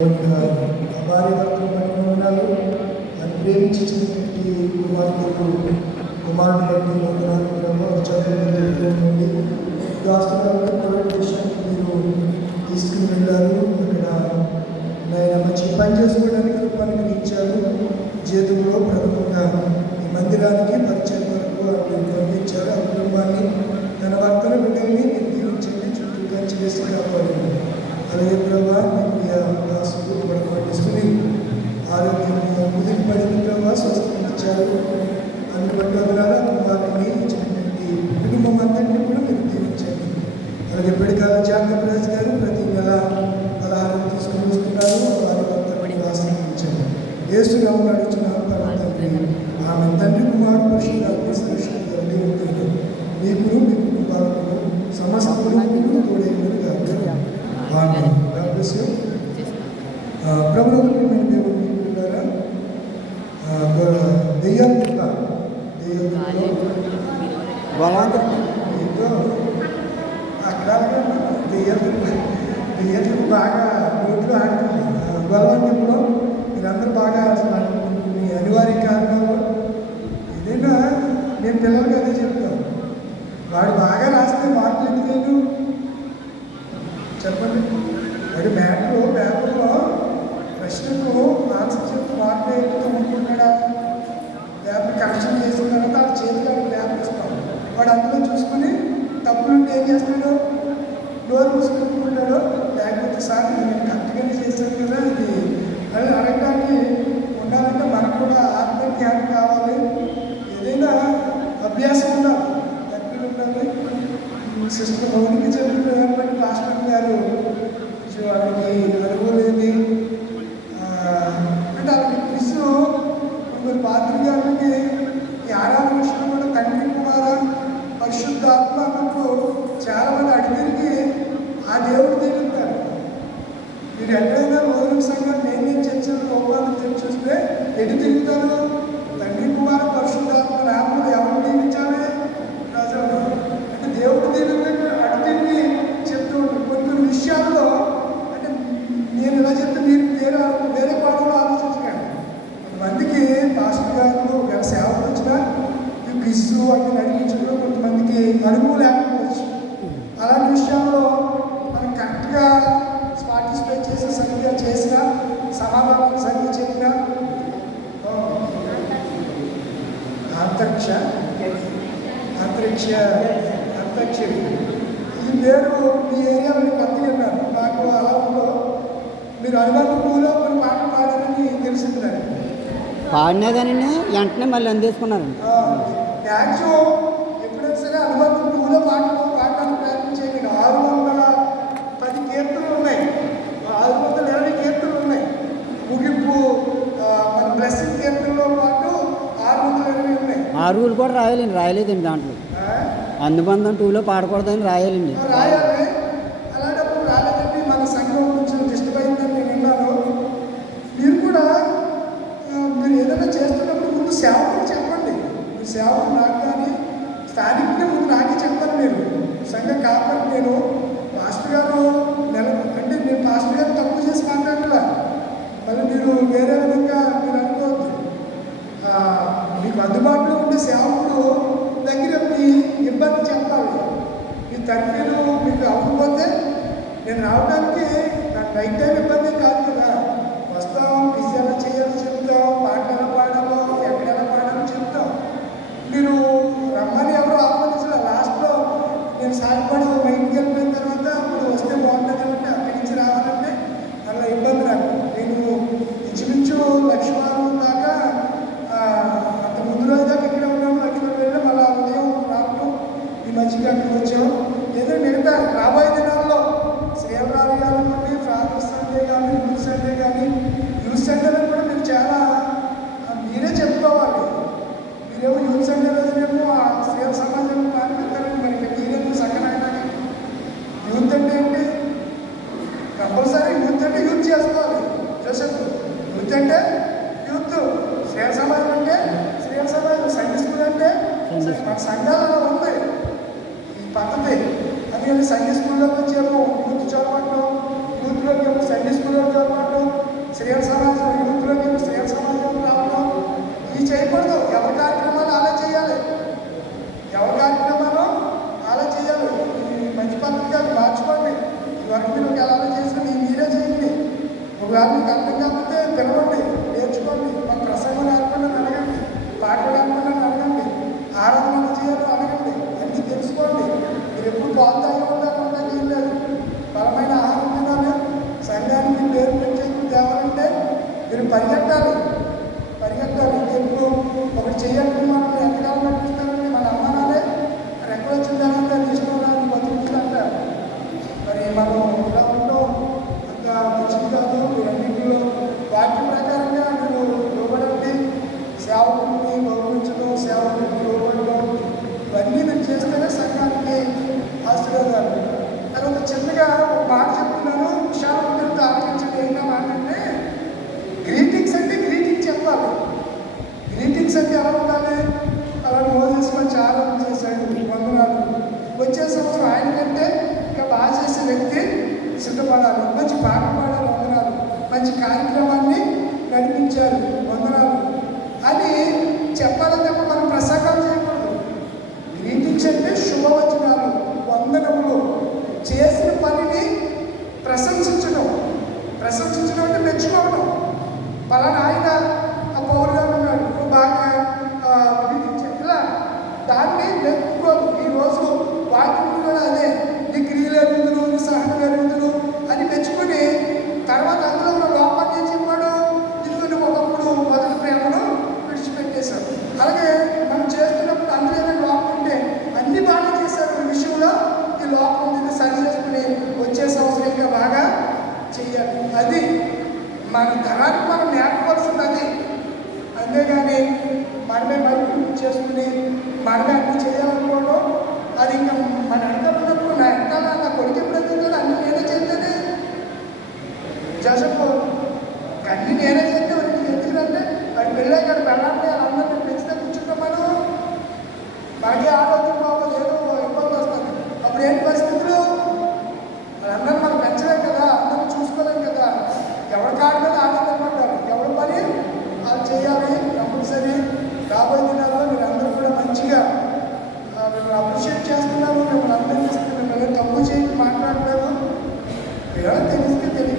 భార్య భర్తలు బట్టి వందనాలు. అని ప్రేమించినటువంటి కుమారుడు బట్టి వందనాలు. చదువు నుండి రాష్ట్రాల్లో కోవిడ్ దేశానికి మీరు తీసుకుని వెళ్ళారు. అక్కడ ఆయన మంచి పని చేసుకోవడానికి రూపానికి ఇచ్చారు. జీతంలో ప్రథమంగా ఈ మందిరానికి పరిచయం వరకు ఆయన పంపించారు. ఆ కుటుంబాన్ని తన భర్తను బిడ్డల్ని మీరు దీవించండి, చుట్టూ కంచి వేసి కాపాడండి. అలాగే ప్రభావ దాసులు పట్టించుకుని ఆరోగ్యం ముదిరి పడిన ప్రభావ స్వస్థం ఇచ్చారు. అందుబట్టి వదనాలు వారిని ఇచ్చినటువంటి కుటుంబం అందరినీ కూడా మీరు దీవించండి. అలాగే పెడికాల జాగ్రత్త రాజు గారు ప్రతి నెల 16 తీసుకుని వస్తున్నారు. వారి అందరినీ ఆశ్రయించండి. యేసునామమున నడుచున్నాము తండ్రి. ఆమె తండ్రి కుమారుడు పరిశుద్ధాత్మ సర్వశక్తుడు ఉంటుంది. మీకును మీ కుటుంబాలకు సమస్తమును మీకు తోడైనది కాదు. ప్రభుత్వం దేవుడు మీకున్నారా దెయ్యాలు అక్కడ దెయ్యాలు బాగా నోట్లో ఆడుతుంది. బలవంతంలో మీరందరూ బాగా మీ అనివార్య కారణాలు ఏదైనా నేను పిల్లలకి అదే చెప్తాను. వాడు బాగా రాస్తే మార్కులు ఎందుకు చెప్పండి. వాడు పేపర్లో ప్రశ్నకు ఆన్సర్ చెప్తూ మార్కులు ఎక్కుతూ అనుకుంటున్నాడా? పేపర్ కరెక్షన్ చేసిన తర్వాత ఆ చేతికి పేపర్ ఇస్తాం. వాడు అందులో చూసుకుని తప్పులుంటే ఏం చేస్తాడు? డోర్ మూసుకుంటున్నాడు. లేకపోతే సార్ నేను కరెక్ట్గానే చేశాను కదా, ఇది అని అడగడానికి ఉండాలంటే మనకు కూడా ఆత్మజ్ఞానం కావాలి. ఏదైనా అభ్యాసం ఉండాలి, దగ్గర ఉండాలి. సిస్టర్ మౌనికి చెప్తున్నటువంటి మాస్టర్ గారు వాడికి అనుకోలేదు అంటే వాళ్ళకి క్విజ్ కొన్ని పాత్రి గారికి ఈ ఆరాధన విషయంలో కూడా తండ్రి కుమార పరిశుద్ధాత్మ అన్నట్టు చాలామంది అడిగిరికి ఆ దేవుడు తిరుగుతారు. మీరు ఎక్కడైనా రోజు సంఘం నేను చర్చలు గోపాలను చూస్తే ఎటు తిరుగుతారు? తండ్రి కుమార పరిశుద్ధాత్మ లేకపోతే ఎవరు దీవించాలి? రాజాను అంటే దేవుడు దీవించే అడిగి చెప్తూ ఉంటారు. కొన్ని విషయాల్లో అంటే నేను ఇలా చెప్తే మీరు వేరే పాటలో ఆలోచించకండి. కొంతమందికి పాస్టర్ గారు ఒకవేళ సేవలు వచ్చినా ఈ క్విజ్ అన్ని నడిపించడం కొంతమందికి అనుభవం లేకపోవచ్చు. అలాంటి విషయాల్లో మనం కరెక్ట్గా పార్టిసిపేట్ చేసి సరిగ్గా చేసిన సమాధానం సరిగ్గా చెప్పిన అంతరిక్ష ఈ పేరు మీ ఏరియాలో కొత్తగా ఉన్నారు. నాకు అలా ఉందో మీరు అనుబంధం పూలో మీరు పాట పాడారని తెలిసిందండి. పాడినా కానీ వెంటనే మళ్ళీ అందేసుకున్నారండి. మ్యాక్సిమం ఎప్పుడైనా సరే అనుబంధం పూలో పాడడానికి ప్రయత్నించేయండి. 610 కీర్తనలు ఉన్నాయి, 620 కీర్తనలు ఉన్నాయి. ముగింపు మన బ్లెస్సింగ్ కీర్తనలో పాటు 620 ఉన్నాయి. 6 కూడా రాయలేదండి దాంట్లో. అనుబంధం 2లో పాడకూడదని రాయాలండి. రాయాలి. అలాంటప్పుడు రాలేదండి మన సంఘం కొంచెం డిస్టర్బ్ అయిందని నేను విన్నాను. మీరు కూడా మీరు ఏదైనా చేస్తున్నప్పుడు ముందు సేవకులు చెప్పండి. మీ సేవకులు నాకు కానీ స్థానికులే ముందు నాకే చెప్పాలి. మీరు సంఘం కాపాడు నేను పాస్టర్ గారు అంటే నేను పాస్టర్ గారు తప్పు చేసి మాట్లాడాల మళ్ళీ మీరు వేరే విధంగా మీరు అనుకోవద్దు. మీకు అందుబాటులో ఉండే సేవకుడు దగ్గర మీ ఇబ్బంది చెప్పాలి. మీ తరఫీలు మీకు అవ్వకపోతే నేను రావడానికి నాకు నైట్ టైం ఇబ్బంది కాదు కదా. వస్తాం, బిజీ ఎలా చేయాలో చెప్తాం, పాటలు ఎలా పాడాలో ఎక్కడ ఎలా పాడాలో చెప్తాం. మీరు రమ్మని ఎవరు ఆహ్వానించాలి. లాస్ట్లో నేను సాయపడి మా ఇంటికి వెళ్ళిపోయిన తర్వాత ఇప్పుడు వస్తే బాగుంటుంది అంటే అక్కడి నుంచి రావాలంటే అలా ఇబ్బంది నాకు. నేను ఇంచుమించు లక్ష్మీవారం దాకా అంత ముందు రోజు దాకా ఇక్కడ ఉన్నాము. అక్కడ వెళ్ళి మళ్ళీ ఉదయం రావడం ఈ మధ్యగా అక్కడికి వచ్చాము. ఏదో మిగతా రాబోయే దినాల్లో సేవరాలు కానివ్వండి, ఫాదర్ సండే కానీ, యూత్ సండే కానీ, యూత్ సండేలో కూడా మీరు చాలా మీరే చెప్పుకోవాలి. మీరేమో యూత్ సండే రోజునేమో సేవ సమాజం పాల్గొంటారని మరి మీరేమో సక్కనైనా యూత్ అంటే ఏంటి? కంపల్సరీ యూత్ అంటే యూత్ చేసుకోవాలి. జోసెఫ్ యూత్ అంటే యూత్, సేవ సమాజం అంటే సేవ సమాజం, సండే స్కూల్ అంటే మన సంఘాలలో ఉంది ఈ పద్ధతి. అందుకని సండే స్కూల్లోకి వచ్చేమో యూత్ చదవటం, యూత్లోకి ఏమో సండే స్కూల్లో చదవటం, స్త్రీల సమాజం యూత్లోకి స్త్రీల సమాజం రావడం ఇవి చేయకూడదు. ఎవరి కార్యక్రమాలు అలా చేయాలి, ఎవరి కార్యక్రమాలు అలా చేయాలి. ఈ మంచి పద్ధతిగా మార్చుకోండి. ఇవరకు మీరు ఎలా చేసిన మీరే చేయండి. ఒకవేళ మీకు అర్థం కాకపోతే పిలవండి, నేర్చుకోండి. మాకు ప్రసంగం లేకుండా అడగండి, పాటలు లేకుండా అడగండి, ఆరాధన చేయాలో అడగండి, అన్నీ తెలుసుకోండి. మీరు ఎప్పుడు బాగుతాయి ఉండకుండా చేయలేదు. బలమైన ఆహారం తినాలి. సంఘానికి పేరు పెట్టేందుకు తేవాలంటే మీరు పరిగెట్టాలి. ఎప్పుడు ఒకటి చేయాలి. మనం ఎంతకాలం నడిపిస్తారండి? మన అమ్మానాలే ఎక్కడ వచ్చిన తర్వాత ఇష్టం రాని బతుకుతుందంటారు. మరి మనం ఇలా ఉండడం అంత మంచిది కాదు. మీరన్నింటిలో వాక్య ప్రకారంగా మీరు లోబడండి. సేవకుని గౌరవించడం, సేవకుని లోబడడం ఇవన్నీ మీరు చేస్తేనే సంఘానికి ఆశీర్వాదాలు. తర్వాత చిన్నగా ఒక మాట చెప్తున్నాను, విషయాలు మీరు ఆలోచించండి. ఏంటో మాట అంటే గ్రీటింగ్స్ అంటే గ్రీటింగ్ చెప్పాలి. గ్రీటింగ్స్ అంటే ఎలా ఉండాలి? అలా మోసెస్ మంచి ఆలోచన చేశాడు, వందనాలు. వచ్చే సంవత్సరం ఆయన కంటే ఇంకా బాగా చేసే వ్యక్తి సిద్ధపడాలి. మంచి పాట పాడాలి, వందనాలు. మంచి కార్యక్రమాన్ని నడిపించారు, వందనాలు అని చెప్పాలని తప్ప మనం ప్రసంగాలు చేయకూడదు. గ్రీటింగ్స్ అంటే శుభవచనాలు, వందనములు, చేసిన పనిని ప్రశంసించడం అంటే మెచ్చుకోవడం. పలానా ఆయన ఆ పౌరుగా ఉన్నాడు, బాగా ఇలా దాన్ని నెప్పుకోదు. ఈరోజు వాక్యం కూడా అదే, నీ క్రియలు ఎరుగుదులు, నీ సహనం ఎరుగుదులు అని మెచ్చుకొని తర్వాత అందులో ఉన్న లోపాన్ని ఏం చెప్పాడు? ఇదిగో ఒకప్పుడు మొదటి ప్రేమను విడిచిపెట్టేశాడు. అలాగే మనం చేస్తున్నప్పుడు అందులో ఏదైనా లోపం ఉంటే అన్ని బాగా చేశారు. ఈ విషయంలో ఈ లోపం దీన్ని సరి చేసుకుని వచ్చే సంవత్సరం ఇంకా బాగా చెయ్యాలి. అది మన తరానికి మనం నేర్పవలసింది. అది అంతేగాని మనమే మైకు చేసుకుని మనమే అన్ని చేయాలనుకోవడం అది ఇంకా మన వెనకాల ఉన్నప్పుడు నా వెనకాల నా కొడుకు ఎప్పుడైతే కదా అన్ని నేనే చేస్తేనే జసపు అన్ని నేనే చేస్తే వాడికి ఎందుకంటే వాడి పెళ్ళే కాదు వెళ్ళాలి. వాళ్ళందరూ పెంచితే కూర్చుంటాం. మనకే ఆరోగ్యం బాగోదు, ఏదో ఇబ్బంది వస్తుంది. అప్పుడు ఏంటి పరిస్థితులు? వాళ్ళందరూ మనం పెంచలేం కదా, అందరూ చూసుకోలేం కదా. ఎవరి కాడి మీద ఆనందపడ్డారు, ఎవరి పని వాళ్ళు చేయాలి కంపల్సరీ. రాబోయే దినాల్లో మీరు అందరూ కూడా మంచిగా మిమ్మల్ని అప్రిషియేట్ చేస్తున్నారు, మిమ్మల్ని అభినందిస్తున్నారు. మిమ్మల్ని తప్పు చేసి మాట్లాడలేదు. పిల్లలు తెలిస్తే తెలియదు